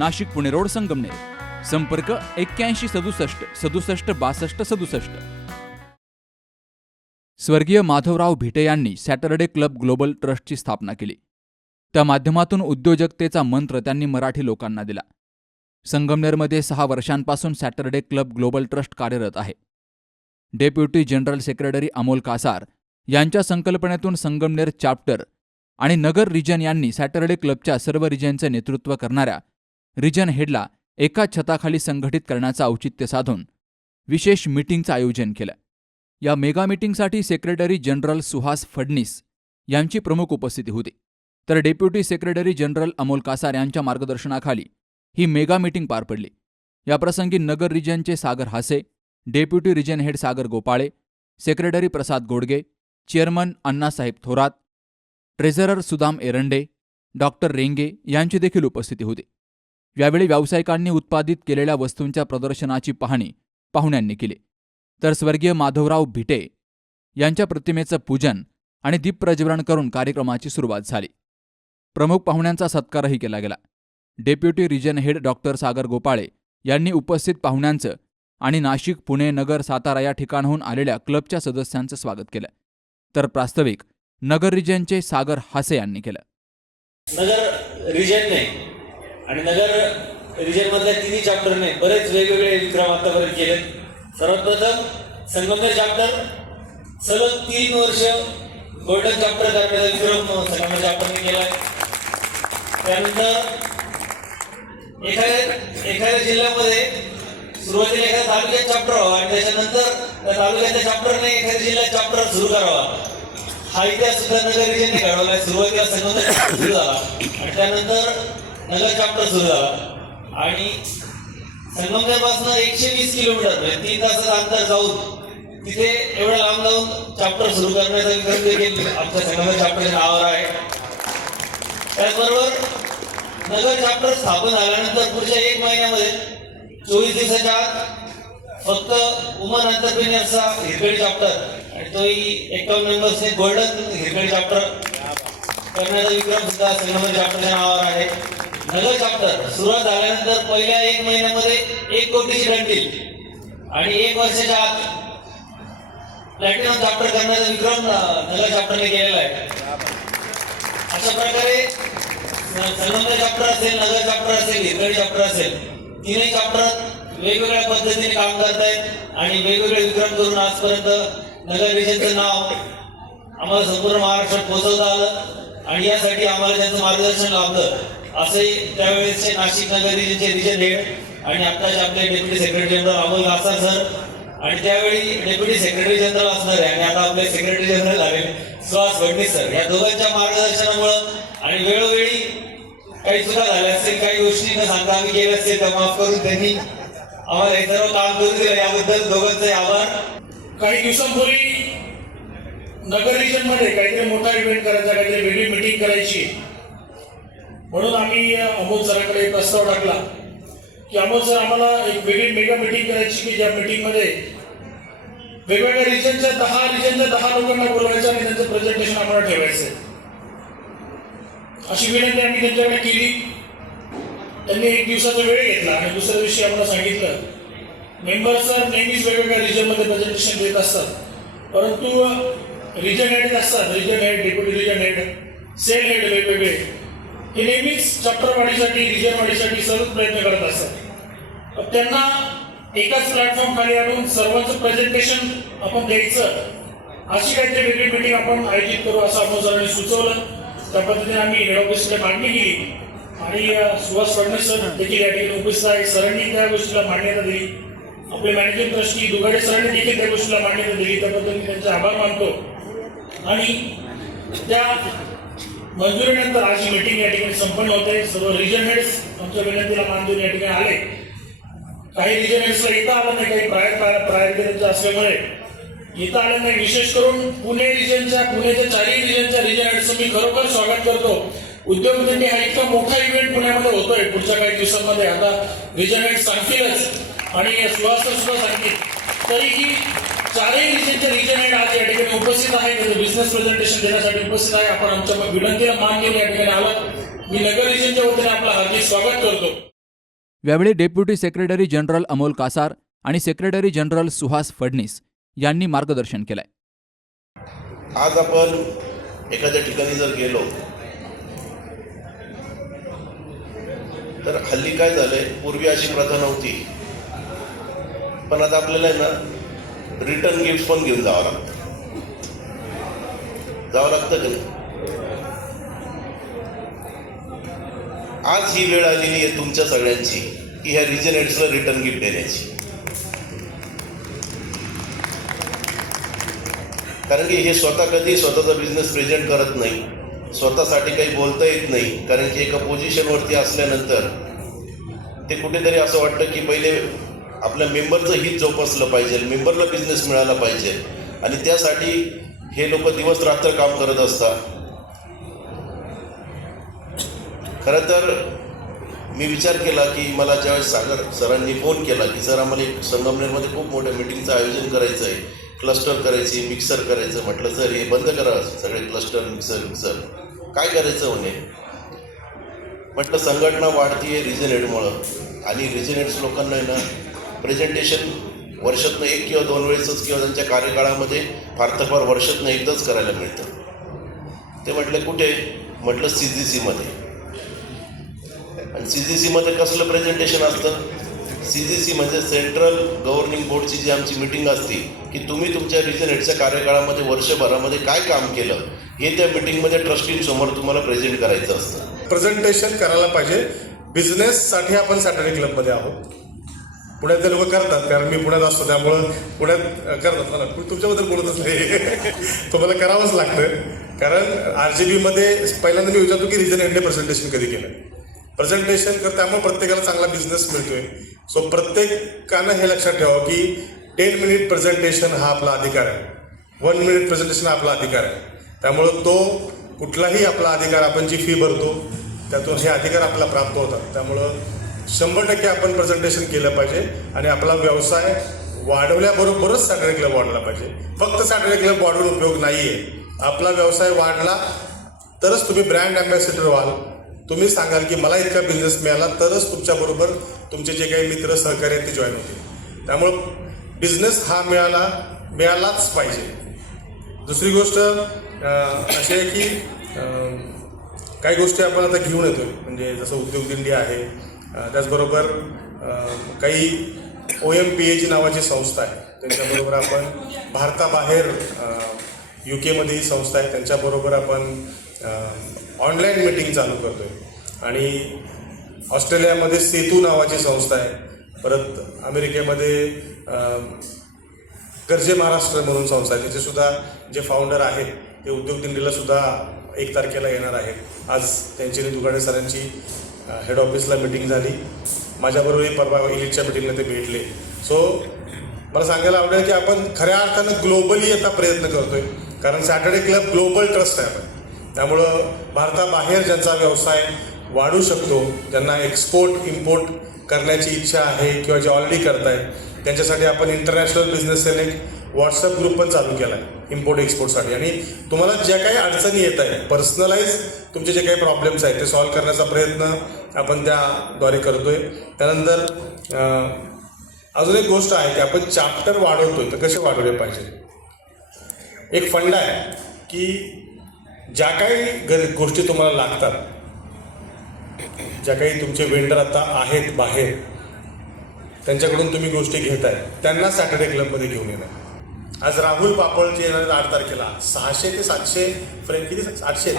Nashik Pune road Sangamner. संपर्क एक्क्याऐंशी सदुसष्ट सदुसष्ट बासष्ट सदुसष्ट. स्वर्गीय माधवराव भिटे यांनी सॅटरडे क्लब ग्लोबल ट्रस्टची स्थापना केली. त्या माध्यमातून उद्योजकतेचा मंत्र त्यांनी मराठी लोकांना दिला. संगमनेरमध्ये सहा वर्षांपासून सॅटरडे क्लब ग्लोबल ट्रस्ट कार्यरत आहे. Deputy general secretary Amol Kasar यांच्या संकल्पनेतून संगमनेर चॅप्टर आणि नगर रिजन यांनी सॅटरडे क्लबच्या सर्व रिजनचे नेतृत्व करणाऱ्या रिजन हेडला एका छताखाली संघटित करण्याचं औचित्य साधून विशेष मीटिंगचं आयोजन केलं. या मेगा मीटिंगसाठी सेक्रेटरी जनरल सुहास फडणीस यांची प्रमुख उपस्थिती होती. तर deputy secretary general Amol Kasar यांच्या मार्गदर्शनाखाली ही मेगा मीटिंग पार पडली. याप्रसंगी Nagar रिजनचे Sagar Hase deputy region head Sagar Gopale secretary Prasad Godge chairman Annasaheb Thorat treasurer Sudam Erande doctor Renge यांची देखील उपस्थिती होती. यावेळी व्यावसायिकांनी उत्पादित केलेल्या वस्तूंच्या प्रदर्शनाची पाहणी पाहुण्यांनी केली. तर स्वर्गीय माधवराव भिटे यांच्या प्रतिमेचं पूजन आणि दीपप्रज्वलन करून कार्यक्रमाची सुरुवात झाली. प्रमुख पाहुण्यांचा सत्कारही केला गेला. Deputy region head doctor Sagar Gopale यांनी उपस्थित पाहुण्यांचं आणि नाशिक पुणे नगर सातारा या ठिकाणाहून आलेल्या क्लबच्या सदस्यांचं स्वागत केलं. तर प्रास्ताविक नगर रिजनचे सागर हासे यांनी केलं. नगर रिजनने आणि नगर रिजनमधल्या तिन्ही चॅप्टरने बरेच वेगवेगळे विक्रम आतापर्यंत केले सर्वात प्रथम संगमनेर चॅप्टर सलग तीन वर्ष गोल्डन चॅप्टर करण्याचा विक्रम संगमनेर चॅप्टरने केला त्यानंतर एखाद्या एखाद्या जिल्ह्यामध्ये सुरुवातीला एखाद्या तालुक्यात चॅप्टर व्हावा आणि त्याच्यानंतर त्या तालुक्याच्या चॅप्टरने एखाद्या जिल्ह्यात चॅप्टर सुरू करावा. हा इतिहास सुद्धा नगर रिजनने घडवला सुरुवातीला संगमनेर सुरू झाला. आणि त्यानंतर नगर चॅप्टर सुरू झाला. आणि संगमनेरपासून एकशे वीस किलोमीटर म्हणजे तीन तासाचं अंतर जाऊन तिथे एवढं लांब जाऊन चॅप्टर सुरू करण्याचा विक्रम देखील आमच्या संगमनेर चॅप्टरच्या नावावर आहे. त्याचबरोबर नगर चॅप्टर स्थापन झाल्यानंतर पुढच्या एक महिन्यामध्ये चोवीस दिवसाच्या आत फक्त वुमन एंटरप्रिनियर्सचा हिरकडी चॅप्टर आणि तोही एकावन्न मेंबर्सने गोल्डन हिरकड चॅप्टर करण्याचा विक्रम सुद्धा संगमनेर चॅप्टरच्या नावावर आहे. नगर चॅप्टर सुरुवात झाल्यानंतर पहिल्या एक महिन्यामध्ये एक कोटीची डंडील. आणि एक वर्षाच्या आत प्लॅटिनम चॅप्टर करण्याचा विक्रम नगर चॅप्टरने केलेला आहे. अशा प्रकारे संगमनेर चॅप्टर असेल नगर चॅप्टर असेल हिरकडी चॅप्टर असेल तिन्ही चॅप्टर वेगवेगळ्या पद्धतीने काम करत आहेत आणि वेगवेगळे विक्रम करून आजपर्यंत नगर रिजनचं नाव आम्हाला संपूर्ण महाराष्ट्रात पोहोचवता आलं. आणि यासाठी आम्हाला त्यांचं मार्गदर्शन लाभलं. असंही त्यावेळेसचे नाशिक नगरीचे रिजनचे आणि आताचे आपले डेप्युटी सेक्रेटरी जनरल अमोल गासा सर आणि त्यावेळी डेप्युटी सेक्रेटरी जनरल असणार आहे आणि आता आपले सेक्रेटरी जनरल झाले सुहास फडणीस सर. या दोघांच्या मार्गदर्शनामुळं आणि वेळोवेळी काही चुका झाल्या असतील काही गोष्टी न सांगता आम्ही केल्या असतील तर माफ करून त्यांनी आम्हाला हे सर्व काम करून दिलं. याबद्दल दोघांचे आभार. काही दिवसांपूर्वी नगर रिजनमध्ये काहीतरी मोठा इव्हेंट करायचा काहीतरी वेगळी मिटिंग करायची. म्हणून आम्ही अमोल सरांकडे एक प्रस्ताव टाकला की अमोल सर आम्हाला एक वेगळी मेगा मिटिंग करायची की ज्या मिटिंगमध्ये वेगवेगळ्या रिजनच्या दहा रिजनच्या दहा लोकांना बोलवायचं आणि त्यांचं प्रेझेंटेशन आम्हाला ठेवायचं अशी विनंती आम्ही त्यांच्याकडे केली. त्यांनी एक दिवसाचा वेळ घेतला आणि दुसऱ्या दिवशी आम्हाला सांगितलं. मेंबर्स तर नेहमीच वेगवेगळ्या रिजनमध्ये प्रेझेंटेशन देत असतात. परंतु रिजन हेड असतात. Region head deputy region head cell head वेगवेगळे. हे नेहमीच चॅप्टर वाढीसाठी रिजन वाढीसाठी सर्व प्रयत्न करत असतात. त्यांना एकाच प्लॅटफॉर्म खाली आणून सर्वांचं प्रेझेंटेशन आपण द्यायचं अशी काहीतरी वेगळी मिटिंग आपण आयोजित करू असं आपण सरांनी सुचवलं. त्या पद्धतीने आम्ही हेड ऑफिसला मांडणी केली. आणि सुभाष फडणवीस सर देखील या ठिकाणी उपस्थित आहे सरांनी त्या गोष्टीला मान्यता दिली. आपले मॅनेजिंग ट्रस्टी दुगाडे सरांनी देखील त्या गोष्टीला मान्यता दिली. त्या पद्धतीने त्यांचे आभार मानतो. आणि त्या मंजुरीनंतर आज ही मीटिंग या ठिकाणी संपन्न होते. सर्व रिजन हेड्स आमच्या विनंतीला मान देऊन या ठिकाणी आले. काही रिजन हेड्सला येता आलं नाही काही प्रायर प्रायव्हेट असल्यामुळे येता आलं नाही. विशेष करून पुणे रिजनच्या पुण्याच्या चारही रिजनच्या रिजन हेड्सचं मी खरोखर स्वागत करतो. उद्योगधंदे हा इतका मोठा इव्हेंट पुण्यामध्ये होतोय पुढच्या काही दिवसांमध्ये. आता रिजन हेड सांगतीलच. आणि सुहास सुद्धा सांगतील. तरीही चारही रिजनचे रिजन आज या ठिकाणी उपस्थित आहे. त्याचं बिझनेस प्रेझेंटेशन देण्यासाठी उपस्थित आहे. आपण आमच्या विनंतीला मान देऊन या ठिकाणी आलात. मी नगर रिजनच्या वतीने आपलं हार्दिक स्वागत करतो. यावेळी deputy secretary general Amol Kasar आणि सेक्रेटरी जनरल सुहास फडणीस यांनी मार्गदर्शन केलंय. आज आपण एखाद्या ठिकाणी जर गेलो तर हल्ली काय झालंय? पूर्वी अशी प्रथा नव्हती. पण आता आपल्याला ना रिटर्न गिफ्ट पण घेऊन जावं लागतं. जावं लागतं का? आज ही वेळ आलेली आहे तुमच्या सगळ्यांची की ह्या रिजनेट्सला रिटर्न गिफ्ट देण्याची. कारण की हे स्वतः कधी स्वतःचा बिझनेस प्रेझेंट करत नाही स्वतःसाठी काही बोलता येत नाही कारण की एका पोझिशनवरती असल्यानंतर ते कुठेतरी असं वाटतं की पहिले आपल्या मेंबरचं हित जोपासलं पाहिजे मेंबरला बिझनेस मिळाला पाहिजे. आणि त्यासाठी हे लोक दिवस रात्र काम करत असतात. खरं तर मी विचार केला की मला ज्यावेळेस सागर सरांनी फोन केला की सर आम्हाला एक संगमनेरमध्ये खूप मोठ्या मिटिंगचं आयोजन करायचं आहे क्लस्टर करायची मिक्सर करायचं म्हटलं सर हे बंद करा सगळे क्लस्टर मिक्सर मिक्सर काय करायचं म्हणे? म्हटलं संघटना वाढती आहे हेडमुळं आणि रिजन लोकांना आहे ना प्रेझेंटेशन वर्षातनं एक किंवा दोन वेळेसच किंवा त्यांच्या कार्यकाळामध्ये फार तर फार वर्षातनं एकदाच करायला मिळतं. ते म्हटलं कुठे? म्हटलं सी जी सीमध्ये. आणि सी जी सीमध्ये कसलं प्रेझेंटेशन असतं? सी जी सी म्हणजे सेंट्रल गव्हर्निंग बोर्डची जी आमची मिटिंग असते की तुम्ही तुमच्या रिजन हेडच्या कार्यकाळामध्ये वर्षभरामध्ये काय काम केलं हे त्या मिटिंगमध्ये ट्रस्टींसमोर तुम्हाला प्रेझेंट करायचं असतं. प्रेझेंटेशन करायला पाहिजे. बिझनेससाठी आपण सॅटर्डे क्लबमध्ये आहोत. पुण्यातले लोक करतात कारण मी पुण्यात असतो त्यामुळं पुण्यात करतात. मला पण तुमच्याबद्दल बोलतच नाही. तुम्हाला करावंच लागतं कारण आर जी बीमध्ये पहिल्यांदा मी विचारतो की रिजन एंडने प्रेझेंटेशन कधी केलं प्रेझेंटेशन कर त्यामुळे प्रत्येकाला चांगला बिझनेस मिळतोय. सो प्रत्येकानं हे लक्षात ठेवावं की टेन मिनिट प्रेझेंटेशन हा आपला अधिकार आहे. वन मिनिट प्रेझेंटेशन हा आपला अधिकार आहे. त्यामुळं तो कुठलाही आपला अधिकार आपण जी फी भरतो त्यातून हे अधिकार आपल्याला प्राप्त होतात. त्यामुळं शंभर टक्के आपण प्रेझेंटेशन केलं पाहिजे आणि आपला व्यवसाय वाढवल्याबरोबरच सॅटर्डे क्लब वाढला पाहिजे. फक्त सॅटरी क्लब वाढवून उपयोग नाही आहे आपला व्यवसाय वाढला तरच तुम्ही ब्रँड अँबॅसेडर व्हाल. तुम्ही सांगाल की मला इतका बिझनेस मिळाला तरच तुमच्याबरोबर तुमचे जे काही मित्र सहकारी आहेत ते जॉईन होतील. त्यामुळं बिझनेस हा मिळाला मिळालाच पाहिजे. दुसरी गोष्ट अशी आहे की काही गोष्टी आपण आता घेऊन येतो म्हणजे जसं उद्योगदिंडी आहे त्याचबरोबर काही ओ एम पी एची नावाची संस्था आहे. त्यांच्याबरोबर आपण भारताबाहेर यू केमध्ये ही संस्था आहे. त्यांच्याबरोबर आपण ऑनलाईन मीटिंग चालू करतो आहे आणि ऑस्ट्रेलियामध्ये सेतू नावाची संस्था आहे. परत अमेरिकेमध्ये गरजे महाराष्ट्र म्हणून संस्था आहे. तिथेसुद्धा जे फाउंडर आहेत ते उद्योगदिंडीलासुद्धा एक तारखेला येणार आहेत. आज त्यांची आणि दुगाडे सरांची हेड ऑफिसला मिटिंग झाली. माझ्याबरोबरही परवा इलिटच्या मिटिंगला ते भेटले. सो मला सांगायला आवडेल की आपण खऱ्या अर्थानं ग्लोबली आता प्रयत्न करतोय. कारण सॅटर्डे क्लब ग्लोबल ट्रस्ट आहे आपण. त्यामुळं भारताबाहेर ज्यांचा व्यवसाय वाढू शकतो ज्यांना एक्सपोर्ट इम्पोर्ट करण्याची इच्छा आहे किंवा जे ऑलरेडी करतायत त्यांच्यासाठी आपण इंटरनॅशनल बिझनेस एक व्हॉट्सअप ग्रुप पण चालू केला आहे इम्पोर्ट एक्सपोर्टसाठी आणि तुम्हाला ज्या काही अडचणी येत आहेत पर्सनलाइज तुमचे जे काही प्रॉब्लेम्स आहेत ते सॉल्व्ह करण्याचा प्रयत्न आपण त्याद्वारे करतोय. त्यानंतर अजून एक गोष्ट आहे की आपण चॅप्टर वाढवतोय. तर कसे वाढवले पाहिजे? एक फंड आहे की ज्या काही गर गोष्टी तुम्हाला लागतात ज्या काही तुमचे वेंडर आता आहेत बाहेर त्यांच्याकडून तुम्ही गोष्टी घेत आहे त्यांना सॅटर्डे क्लबमध्ये घेऊन येणार. आज राहुल पापळचे येणार आठ तारखेला. सहाशे ते सातशे फ्रॅ किती आठशे.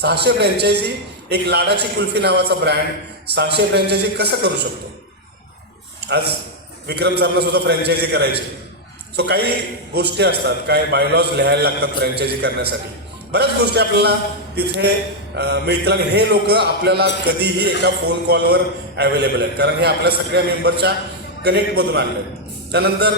सहाशे फ्रँचायझी एक लाडाची कुल्फी नावाचा ब्रँड सहाशे फ्रँचायझी कसं करू शकतो? आज विक्रम सरना सुद्धा फ्रँचायझी करायची. सो काही गोष्टी असतात काय बायलॉज लिहायला लागतात फ्रँचायझी करण्यासाठी. बऱ्याच गोष्टी आपल्याला तिथे मिळतील आणि हे लोक आपल्याला कधीही एका फोन कॉलवर अवेलेबल आहेत. कारण हे आपल्या सगळ्या मेंबरच्या कनेक्टमधून आणलं आहे त्यानंतर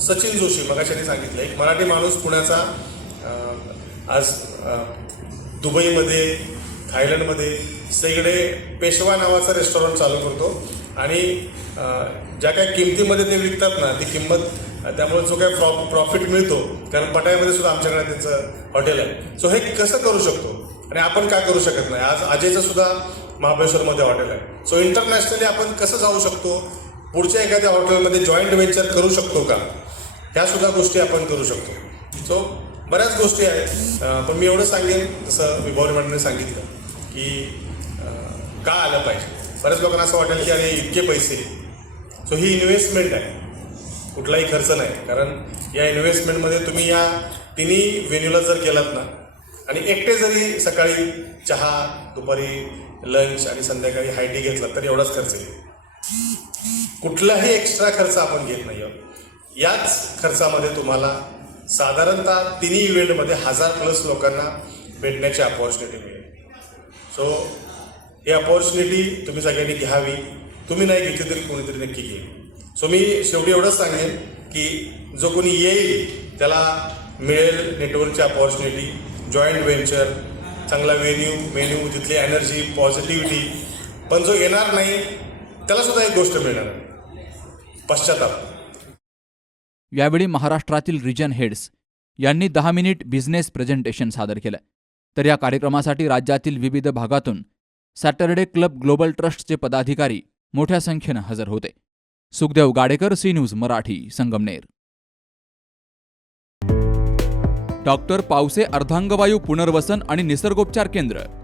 सचिन जोशी मगाशी सांगितलं एक मराठी माणूस पुण्याचा आज दुबईमध्ये थायलंडमध्ये सगळे पेशवा नावाचा रेस्टॉरंट चालू करतो. आणि ज्या काही किमतीमध्ये ते विकतात ना ती किंमत त्यामुळे जो काही प्रॉ प्रॉफिट मिळतो कारण पटायामध्ये सुद्धा आमच्याकडे त्यांचं हॉटेल आहे. सो हे कसं करू शकतो? आणि आपण का करू शकत नाही? आज अजयचं सुद्धा महाबळेश्वरमध्ये हॉटेल आहे. सो इंटरनॅशनली आपण कसं जाऊ शकतो? पुढच्या एखाद्या हॉटेलमध्ये जॉईंट व्हेंचर करू शकतो का? ह्या सुद्धा गोष्टी आपण करू शकतो. सो बऱ्याच गोष्टी आहेत. पण मी एवढं सांगेन जसं विभाव मॅडमने सांगितलं की का आलं पाहिजे? बऱ्याच लोकांना असं वाटेल की अरे इतके पैसे. सो ही इन्व्हेस्टमेंट आहे. कुठलाही खर्च नाही. कारण या इन्व्हेस्टमेंटमध्ये तुम्ही या तिन्ही व्हेन्यूला जर केलात ना आणि एकटे जरी सकाळी चहा दुपारी लंच आणि संध्याकाळी हायटी घेतला तर एवढाच खर्च येईल. कुठलाही एक्स्ट्रा खर्च आपण घेत नाही आहोत. याच खर्चामध्ये तुम्हाला साधारणतः तिन्ही इव्हेंटमध्ये हजार प्लस लोकांना भेटण्याची अपॉर्च्युनिटी मिळेल. सो ही अपॉर्च्युनिटी तुम्ही सगळ्यांनी घ्यावी. तुम्ही नाही घेतली तरी कोणीतरी नक्की घेईल सो मी शेवटी एवढंच सांगेन की जो कोणी येईल त्याला मिळेल नेटवर्कची अपॉर्च्युनिटी जॉईंट व्हेंचर चांगला वेन्यू मेन्यू तिथली एनर्जी पॉझिटिव्हिटी पण जो येणार नाही त्यालासुद्धा एक गोष्ट मिळणार. पश्चाताप. यावेळी महाराष्ट्रातील रिजन हेड्स यांनी दहा मिनिट बिझनेस प्रेझेंटेशन सादर केलं. तर या कार्यक्रमासाठी राज्यातील विविध भागातून सॅटरडे क्लब ग्लोबल ट्रस्टचे पदाधिकारी मोठ्या संख्येनं हजर होते. Sukhdev Gadekar C news Marathi Sangamner. Doctor Pawase अर्धांगवायू पुनर्वसन आणि निसर्गोपचार केंद्र